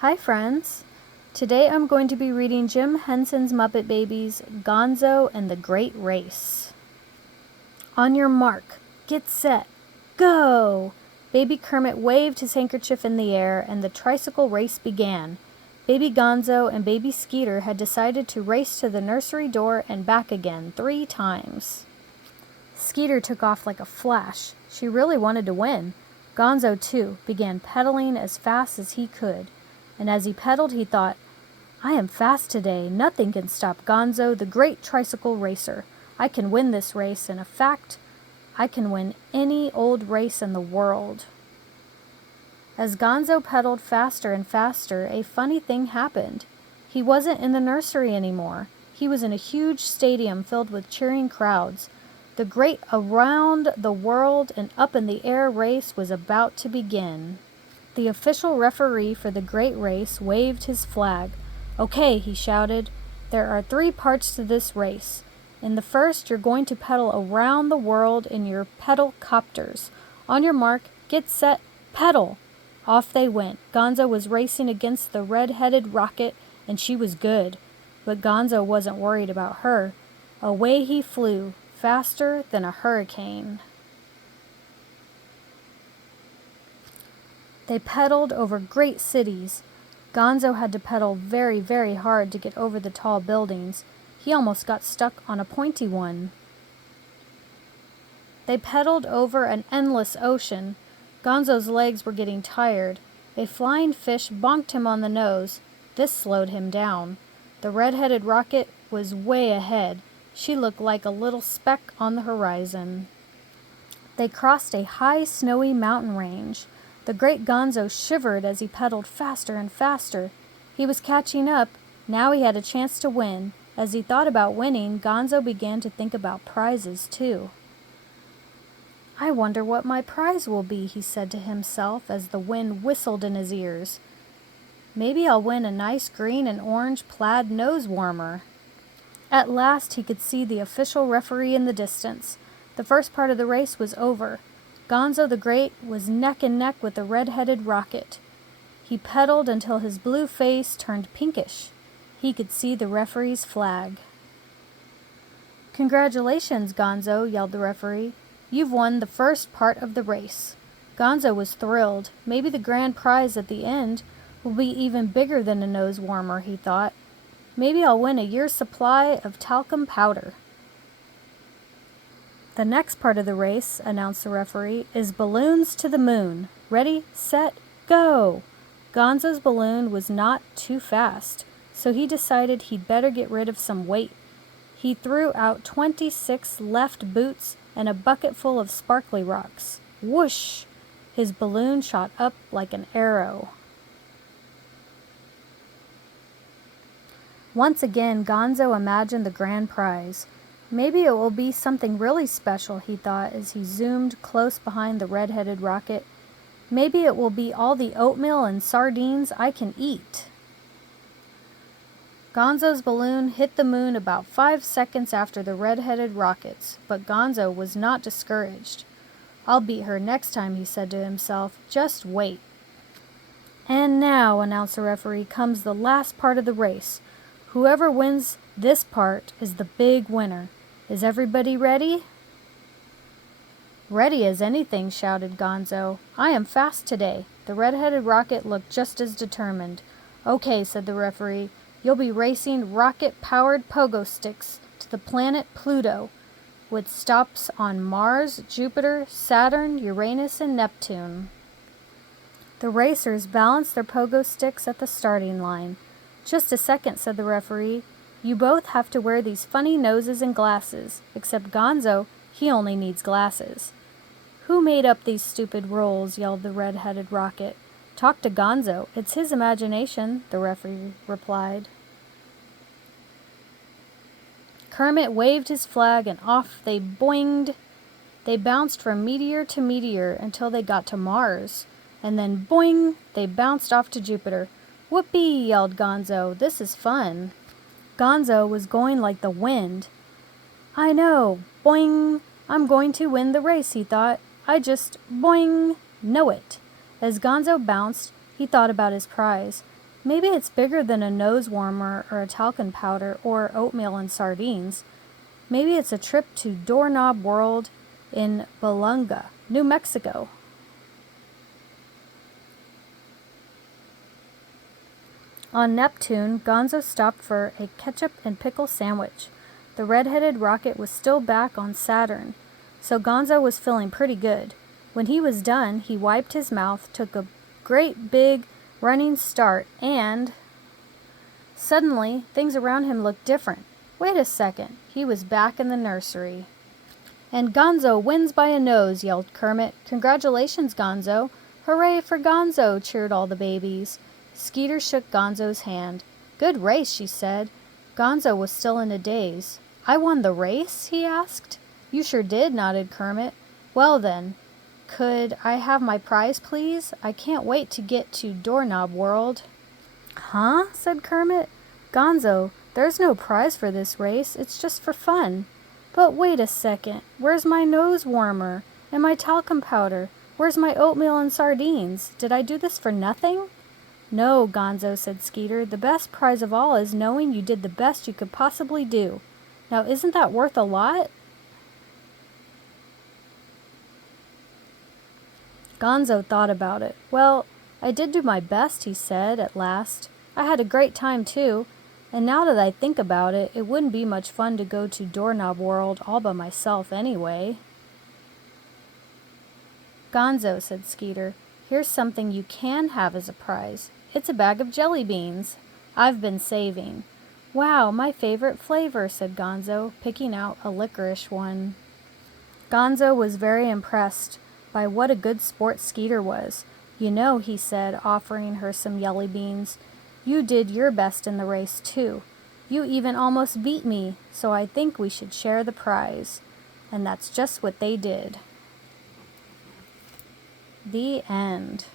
Hi friends! Today I'm going to be reading Jim Henson's Muppet Babies, Gonzo and the Great Race. On your mark, get set, go! Baby Kermit waved his handkerchief in the air and the tricycle race began. Baby Gonzo and Baby Skeeter had decided to race to the nursery door and back again 3 times. Skeeter took off like a flash. She really wanted to win. Gonzo, too, began pedaling as fast as he could. And as he pedaled, he thought, I am fast today. Nothing can stop Gonzo, the great tricycle racer. I can win this race, and in fact, I can win any old race in the world. As Gonzo pedaled faster and faster, a funny thing happened. He wasn't in the nursery anymore. He was in a huge stadium filled with cheering crowds. The great around the world and up in the air race was about to begin. The official referee for the great race waved his flag. Okay, he shouted, there are 3 parts to this race. In the first, you're going to pedal around the world in your pedal copters. On your mark, get set, pedal! Off they went. Gonzo was racing against the red-headed rocket, and she was good. But Gonzo wasn't worried about her. Away he flew, faster than a hurricane. They pedaled over great cities. Gonzo had to pedal very, very hard to get over the tall buildings. He almost got stuck on a pointy one. They pedaled over an endless ocean. Gonzo's legs were getting tired. A flying fish bonked him on the nose. This slowed him down. The red-headed rocket was way ahead. She looked like a little speck on the horizon. They crossed a high, snowy mountain range. The great Gonzo shivered as he pedaled faster and faster. He was catching up. Now he had a chance to win. As he thought about winning, Gonzo began to think about prizes, too. I wonder what my prize will be, he said to himself as the wind whistled in his ears. Maybe I'll win a nice green and orange plaid nose warmer. At last he could see the official referee in the distance. The first part of the race was over. Gonzo the Great was neck and neck with the red-headed rocket. He pedaled until his blue face turned pinkish. He could see the referee's flag. Congratulations, Gonzo, yelled the referee. You've won the first part of the race. Gonzo was thrilled. Maybe the grand prize at the end will be even bigger than a nose warmer, he thought. Maybe I'll win a year's supply of talcum powder. The next part of the race, announced the referee, is balloons to the moon. Ready, set, go! Gonzo's balloon was not too fast, so he decided he'd better get rid of some weight. He threw out 26 left boots and a bucket full of sparkly rocks. Whoosh! His balloon shot up like an arrow. Once again, Gonzo imagined the grand prize. Maybe it will be something really special, he thought as he zoomed close behind the red-headed rocket. Maybe it will be all the oatmeal and sardines I can eat. Gonzo's balloon hit the moon about 5 seconds after the red-headed rockets, but Gonzo was not discouraged. I'll beat her next time, he said to himself. Just wait. And now, announced the referee, comes the last part of the race. Whoever wins this part is the big winner. Is everybody ready? Ready as anything, shouted Gonzo. I am fast today. The red-headed rocket looked just as determined. Okay, said the referee. You'll be racing rocket-powered pogo sticks to the planet Pluto, with stops on Mars, Jupiter, Saturn, Uranus, and Neptune. The racers balanced their pogo sticks at the starting line. Just a second, said the referee. You both have to wear these funny noses and glasses, except Gonzo, he only needs glasses. Who made up these stupid rules? Yelled the red-headed rocket. Talk to Gonzo. It's his imagination, the referee replied. Kermit waved his flag and off they boinged. They bounced from meteor to meteor until they got to Mars. And then boing, they bounced off to Jupiter. Whoopee, yelled Gonzo. This is fun. Gonzo was going like the wind. I know, boing, I'm going to win the race, he thought. I just, boing, know it. As Gonzo bounced, he thought about his prize. Maybe it's bigger than a nose warmer or a talcum powder or oatmeal and sardines. Maybe it's a trip to Doorknob World in Balunga, New Mexico. On Neptune, Gonzo stopped for a ketchup and pickle sandwich. The red-headed rocket was still back on Saturn, so Gonzo was feeling pretty good. When he was done, he wiped his mouth, took a great big running start, and suddenly things around him looked different. Wait a second, he was back in the nursery. "And Gonzo wins by a nose," yelled Kermit. "Congratulations, Gonzo." "Hooray for Gonzo," cheered all the babies. Skeeter shook Gonzo's hand. "Good race," she said. Gonzo was still in a daze. "I won the race?" he asked. "You sure did," nodded Kermit. "Well then, could I have my prize, please? I can't wait to get to Doorknob World." "Huh?" said Kermit. "Gonzo, there's no prize for this race. It's just for fun." "But wait a second. Where's my nose warmer? And my talcum powder? Where's my oatmeal and sardines? Did I do this for nothing?" "No, Gonzo," said Skeeter. "The best prize of all is knowing you did the best you could possibly do. Now, isn't that worth a lot?" Gonzo thought about it. "Well, I did do my best," he said at last. "I had a great time, too. And now that I think about it, it wouldn't be much fun to go to Doorknob World all by myself anyway." "Gonzo," said Skeeter, "here's something you can have as a prize. It's a bag of jelly beans I've been saving." "Wow, my favorite flavor," said Gonzo, picking out a licorice one. Gonzo was very impressed by what a good sport Skeeter was. "You know," he said, offering her some jelly beans, "you did your best in the race, too. You even almost beat me, so I think we should share the prize." And that's just what they did. The end.